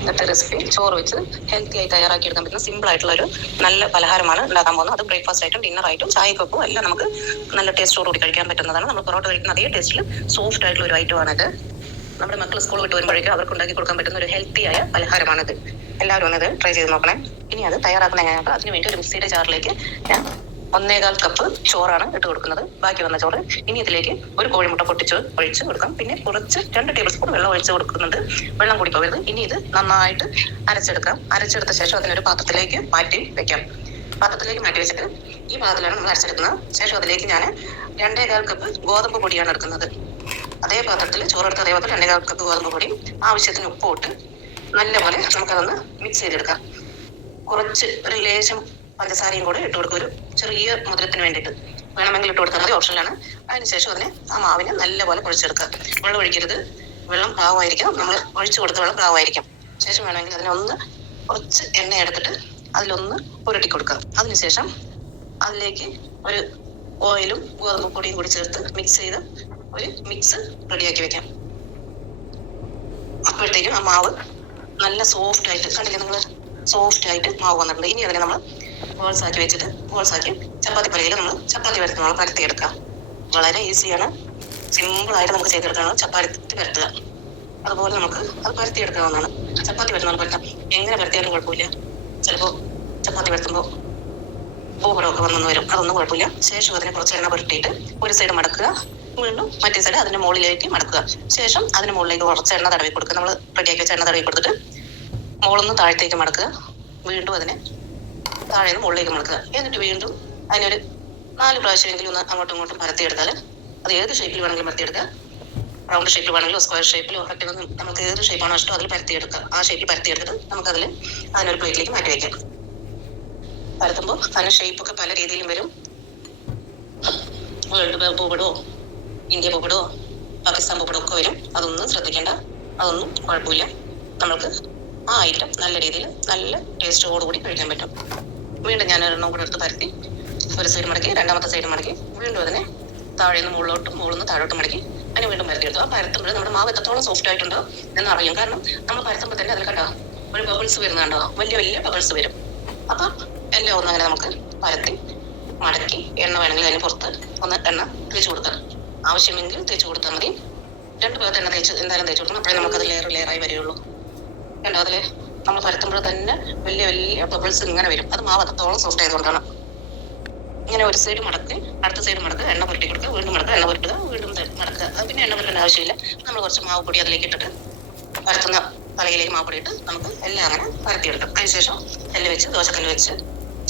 ഇന്നത്തെ റെസിപ്പി ചോറ് വെച്ച് ഹെൽത്തി ആയി തയ്യാറാക്കിയെടുക്കാൻ പറ്റുന്ന സിമ്പിൾ ആയിട്ടുള്ള ഒരു നല്ല പലഹാരമാണ് ഉണ്ടാക്കാൻ പോകുന്നത്. അത് ബ്രേക്ക്ഫാസ്റ്റ് ആയിട്ടും ഡിന്നറായിട്ടും ചായക്കൊപ്പം എല്ലാം നമുക്ക് നല്ല ടേസ്റ്റോടുകൂടി കഴിക്കാൻ പറ്റുന്നതാണ്. നമ്മൾ പൊറോട്ട കഴിക്കുന്ന അതേ ടേസ്റ്റിൽ സോഫ്റ്റ് ആയിട്ടുള്ള ഒരു ഐറ്റമാണിത്. നമ്മുടെ മക്കൾ സ്കൂൾ വിട്ട് വരുമ്പോഴേക്കും അവർക്ക് ഉണ്ടാക്കി കൊടുക്കാൻ പറ്റുന്ന ഒരു ഹെൽത്തി ആയ പലഹാരമാണിത്. എല്ലാവരും ഒന്നത് ട്രൈ ചെയ്ത് നോക്കണേ. ഇനി അത് തയ്യാറാക്കുന്ന എങ്ങനെയാണ് അതിന് വേണ്ടി ഒരു മിക്സിയുടെ ജാറിലേക്ക് ഞാൻ 1.25 കപ്പ് ചോറാണ് ഇട്ട് കൊടുക്കുന്നത്. ബാക്കി വന്ന ചോറ് ഇനി ഇതിലേക്ക് ഒരു കോഴിമുട്ട പൊട്ടിച്ച് ഒഴിച്ച് കൊടുക്കാം. പിന്നെ കുറച്ച് 2 ടേബിൾ സ്പൂൺ വെള്ളം ഒഴിച്ച് കൊടുക്കുന്നുണ്ട്. വെള്ളം കൂടി പോകരുത്. ഇനി ഇത് നന്നായിട്ട് അരച്ചെടുക്കാം. അരച്ചെടുത്ത ശേഷം അതിനൊരു പാത്രത്തിലേക്ക് മാറ്റി വെക്കാം. പാത്രത്തിലേക്ക് മാറ്റി വെച്ചിട്ട് ഈ പാത്രത്തിലാണ് നമ്മൾ അരച്ചെടുക്കുന്നത്. ശേഷം അതിലേക്ക് ഞാൻ 2.25 കപ്പ് ഗോതമ്പ് പൊടിയാണ് എടുക്കുന്നത്. അതേ പാത്രത്തിൽ ചോറെടുത്ത് അതേ പാത്രത്തിൽ 2.25 കപ്പ് ഗോതമ്പ് പൊടി, ആവശ്യത്തിന് ഉപ്പ് ഇട്ട് നല്ലപോലെ നമുക്കതൊന്ന് മിക്സ് ചെയ്തെടുക്കാം. കുറച്ച് ഒരു ലേശം പഞ്ചസാരയും കൂടെ ഇട്ട് കൊടുക്കും, ഒരു ചെറിയ മധുരത്തിന് വേണ്ടിയിട്ട്. വേണമെങ്കിൽ ഇട്ട് കൊടുത്താൽ മതി, ഓപ്ഷനിലാണ്. അതിനുശേഷം അതിനെ ആ മാവിനെ നല്ലപോലെ കുഴച്ചെടുക്കുക. വെള്ളം ഒഴിക്കരുത്, വെള്ളം പാകമായിരിക്കും. നമ്മൾ ഒഴിച്ചു കൊടുത്ത വെള്ളം പാകമായിരിക്കും. ശേഷം വേണമെങ്കിൽ അതിനൊന്ന് കുറച്ച് എണ്ണ എടുത്തിട്ട് അതിലൊന്ന് പുരട്ടി കൊടുക്കുക. അതിനുശേഷം അതിലേക്ക് ഒരു ഓയിലും ഗോതമ്പ് പൊടിയും കൂടി ചേർത്ത് മിക്സ് ചെയ്ത് ഒരു മിക്സ് റെഡിയാക്കി വെക്കാം. അപ്പോഴത്തേക്കും ആ മാവ് നല്ല സോഫ്റ്റ് ആയിട്ട്, കണ്ടില്ലേ നിങ്ങൾ, സോഫ്റ്റ് ആയിട്ട് മാവ് വന്നിട്ടുണ്ട്. ഇനി അതിനെ നമ്മൾ ബോൾസ് ആക്കി വെച്ചിട്ട് ബോൾസാക്കി ചപ്പാത്തി പലകയിൽ നമ്മൾ ചപ്പാത്തി പരത്തി നമ്മൾ പരത്തിയെടുക്കാം. വളരെ ഈസിയാണ്, സിമ്പിളായിട്ട് നമുക്ക് ചെയ്തെടുക്കാനാണ് ചപ്പാത്തി പരത്തുക. അതുപോലെ നമുക്ക് അത് പരത്തിയെടുക്കാവുന്നതാണ്. ചപ്പാത്തി പരത്തുന്ന പരത്താം, എങ്ങനെ പരത്തിയാലും കുഴപ്പമില്ല. ചിലപ്പോൾ ചപ്പാത്തി പരത്തുമ്പോൾ പൂപടമൊക്കെ വന്നു വരും, അതൊന്നും കുഴപ്പമില്ല. ശേഷം അതിനെ കുറച്ച് എണ്ണ പുരട്ടിയിട്ട് ഒരു സൈഡ് മടക്കുക, വീണ്ടും മറ്റേ സൈഡ് അതിന്റെ മുകളിലേക്ക് മടക്കുക. ശേഷം അതിന് മുകളിലേക്ക് കുറച്ച് എണ്ണ തടവി കൊടുക്കുക. നമ്മൾ റെഡിയാക്കി വെച്ച എണ്ണ തടവി കൊടുത്തിട്ട് മുകളിൽ താഴത്തേക്ക് മടക്കുക. വീണ്ടും അതിനെ താഴെ നിന്ന് മുകളിലേക്ക് മടക്കുക. എന്നിട്ട് വീണ്ടും അതിനൊരു 4 പ്രാവശ്യമെങ്കിലും ഒന്ന് അങ്ങോട്ടും ഇങ്ങോട്ടും പരത്തിയെടുത്താൽ അത് ഏത് ഷേപ്പിൽ വേണമെങ്കിലും പരത്തിയെടുക്കുക. റൗണ്ട് ഷേപ്പിൽ വേണമെങ്കിലോ സ്ക്വയർ ഷേപ്പിലോ മറ്റൊന്നും നമുക്ക് ഏത് ഷേപ്പാണോ ഇഷ്ടം അതിൽ പരത്തിയെടുക്കുക. ആ ഷേപ്പിൽ പരത്തിയെടുത്തിട്ട് നമുക്കതിൽ അതിനൊരു പ്ലേറ്റിലേക്ക് മാറ്റി വയ്ക്കാം. പരത്തുമ്പോൾ അതിന് ഷേപ്പൊക്കെ പല രീതിയിലും വരും. വേൾഡ് പൂവിടുവോ, ഇന്ത്യ പൂവിടുവോ, പാകിസ്ഥാൻ പൂവിടുവോ ഒക്കെ വരും. അതൊന്നും ശ്രദ്ധിക്കേണ്ട, അതൊന്നും കുഴപ്പമില്ല. നമുക്ക് ആ ഐറ്റം നല്ല രീതിയിൽ നല്ല ടേസ്റ്റോടുകൂടി കഴിക്കാൻ പറ്റും. വീണ്ടും ഞാൻ ഒരെണ്ണം കൂടെ എടുത്ത് പരത്തി ഒരു സൈഡ് മടക്കി രണ്ടാമത്തെ സൈഡ് മടക്കി വീണ്ടും അതിനെ താഴെ നിന്ന് മുകളിലോട്ടും മുകളിൽ നിന്ന് താഴോട്ട് മടക്കി അതിനെ വീണ്ടും പരത്തിയെടുത്തു. ആ പരത്തുമ്പോൾ നമ്മുടെ മാവ് എത്രത്തോളം സോഫ്റ്റ് ആയിട്ടുണ്ടോ എന്നറിയും. കാരണം നമ്മൾ പരത്തുമ്പോൾ തന്നെ അതിൽ കണ്ടോ ഒരു ബബിൾസ് വരുന്നുണ്ടോ, വലിയ വലിയ ബബിൾസ് വരും. അപ്പം എല്ലാം ഒന്നും അങ്ങനെ നമുക്ക് പരത്തി മടക്കി എണ്ണ വേണമെങ്കിൽ അതിന് പുറത്ത് ഒന്ന് എണ്ണ തേച്ച് കൊടുക്കാം. ആവശ്യമെങ്കിൽ തേച്ച് കൊടുത്താൽ മതി. 2 ഭാഗത്ത് എണ്ണ എന്തായാലും തേച്ച് കൊടുക്കണം. അപ്പോഴേ നമുക്കത് ലെയറായി വരികയുള്ളൂ. കണ്ടോ, അതിൽ നമ്മൾ പരത്തുമ്പോൾ തന്നെ വലിയ വലിയ ബബിൾസ് ഇങ്ങനെ വരും. അത് മാവ് അത്രത്തോളം സോഫ്റ്റ് ആയതുകൊണ്ടാണ്. ഇങ്ങനെ ഒരു സൈഡ് മടക്കി അടുത്ത സൈഡ് മടക്കുക, എണ്ണ പുരട്ടി കൊടുക്കുക, വീണ്ടും മടക്കുക, എണ്ണ പുരട്ടുക, വീണ്ടും മടക്കുക. അത് പിന്നെ എണ്ണ പുരട്ടേണ്ട ആവശ്യമില്ല. നമ്മൾ കുറച്ച് മാവ് പൊടി അതിലേക്ക് ഇട്ടിട്ട് പരത്തുന്ന തലയിലേക്ക് മാവ് പൊടി ഇട്ട് നമുക്ക് എല്ലാം അങ്ങനെ പരത്തിയെടുക്കാം. അതിനുശേഷം കല്ല് വെച്ച് ദോശക്കല്ല് വെച്ച്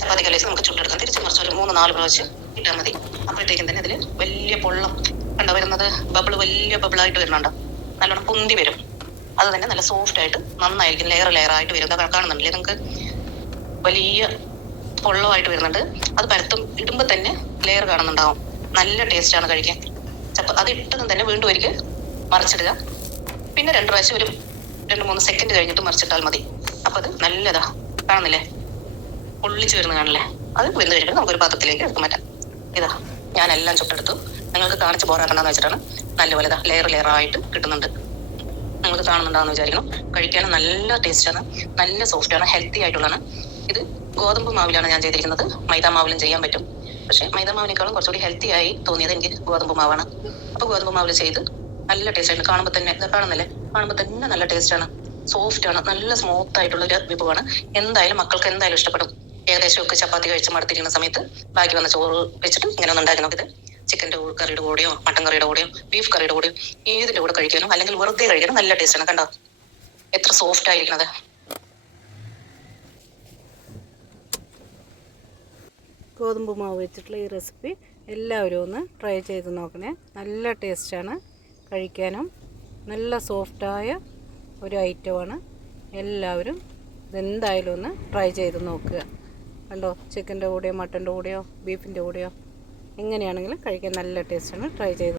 ചപ്പാത്തി കല്ല് വെച്ച് നമുക്ക് ചുട്ടെടുക്കാം. തിരിച്ച് മറിച്ച് ഒരു 3-4 പ്രാവശ്യം ഇട്ടാൽ മതി. അപ്പോഴത്തേക്കും തന്നെ ഇതിൽ വലിയ പൊള്ളം കണ്ടോ വരുന്നത്, ബബിള് വലിയ ബബിളായിട്ട് വരുന്നുണ്ടോ, നല്ലോണം പൊന്തി വരും. അത് തന്നെ നല്ല സോഫ്റ്റ് ആയിട്ട് നന്നായിരിക്കും, ലെയറായിട്ട് വരും. അതൊക്കെ കാണുന്നുണ്ടല്ലേ നിങ്ങൾക്ക്, വലിയ പൊള്ളമായിട്ട് വരുന്നുണ്ട്. അത് ഇടുമ്പോൾ തന്നെ ലെയർ കാണുന്നുണ്ടാവും. നല്ല ടേസ്റ്റാണ് കഴിക്കാൻ. അത് ഇട്ടതും തന്നെ വീണ്ടും ഒരിക്കൽ മറിച്ചിടുക. പിന്നെ 2 പ്രാവശ്യം ഒരു 2-3 സെക്കൻഡ് കഴിഞ്ഞിട്ട് മറിച്ചിട്ടാൽ മതി. അപ്പം അത് നല്ലതാ, കാണുന്നില്ലേ, പൊള്ളിച്ച് വരുന്ന കാണില്ലേ. അത് വെന്ത് കഴിഞ്ഞിട്ട് നമുക്കൊരു പാത്രത്തിലേക്ക് എടുത്ത് മാറ്റാം. ഇതാ ഞാനെല്ലാം ചുട്ടെടുത്തു. നിങ്ങൾക്ക് കാണിച്ച് ബോറാക്കണ്ടെന്ന് വെച്ചിട്ടാണ്. നല്ലപോലെ ഇതാ ലെയറായിട്ട് കിട്ടുന്നുണ്ട്. നിങ്ങൾക്ക് കാണുന്നുണ്ടാവുമെന്ന് വിചാരിക്കണം. കഴിക്കാനും നല്ല ടേസ്റ്റാണ്, നല്ല സോഫ്റ്റാണ്, ഹെൽത്തി ആയിട്ടുള്ളതാണ്. ഇത് ഗോതമ്പ് മാവിലാണ് ഞാൻ ചെയ്തിരിക്കുന്നത്. മൈദാ മാവിലും ചെയ്യാൻ പറ്റും. പക്ഷേ മൈദാ മാവിനേക്കാളും കുറച്ചുകൂടി ഹെൽത്തി ആയി തോന്നിയത് എനിക്ക് ഗോതമ്പ് മാവാണ്. അപ്പോൾ ഗോതമ്പ് മാവിൽ ചെയ്ത് നല്ല ടേസ്റ്റാണ്. കാണുമ്പോൾ തന്നെ കാണുന്നില്ലേ, കാണുമ്പോൾ തന്നെ നല്ല ടേസ്റ്റാണ്, സോഫ്റ്റാണ്, നല്ല സ്മൂത്ത് ആയിട്ടുള്ള ഒരു വിഭവമാണ്. എന്തായാലും മക്കൾക്ക് എന്തായാലും ഇഷ്ടപ്പെടും. ഏകദേശം ഒക്കെ ചപ്പാത്തി കഴിച്ച് മടുത്തിരിക്കുന്ന സമയത്ത് ബാക്കി വന്ന ചോറ് വെച്ചിട്ട് ഇങ്ങനെ ഒന്ന് ഉണ്ടാക്കി നോക്കിയത് ചിക്കൻ്റെ കറിയുടെ കൂടെയോ മട്ടൻ കറിയുടെ കൂടെയോ ബീഫ് കറിയുടെ കൂടെയോ ഏതിൻ്റെ കൂടെ കഴിക്കാനോ അല്ലെങ്കിൽ വെറുതെ കഴിക്കാനോ നല്ല ടേസ്റ്റാണ്. കണ്ടോ എത്ര സോഫ്റ്റ് ആയിരിക്കുന്നത്. ഗോതമ്പ് മാവ് വെച്ചിട്ടുള്ള ഈ റെസിപ്പി എല്ലാവരും ഒന്ന് ട്രൈ ചെയ്ത് നോക്കണേ. നല്ല ടേസ്റ്റാണ്, കഴിക്കാനും നല്ല സോഫ്റ്റായ ഒരു ഐറ്റമാണ്. എല്ലാവരും ഇതെന്തായാലും ഒന്ന് ട്രൈ ചെയ്ത് നോക്കുക. കണ്ടോ, ചിക്കൻ്റെ കൂടെയോ മട്ടൻ്റെ കൂടെയോ ബീഫിൻ്റെ കൂടെയോ എങ്ങനെയാണെങ്കിലും കഴിക്കാൻ നല്ല ടേസ്റ്റാണ്. ട്രൈ ചെയ്ത്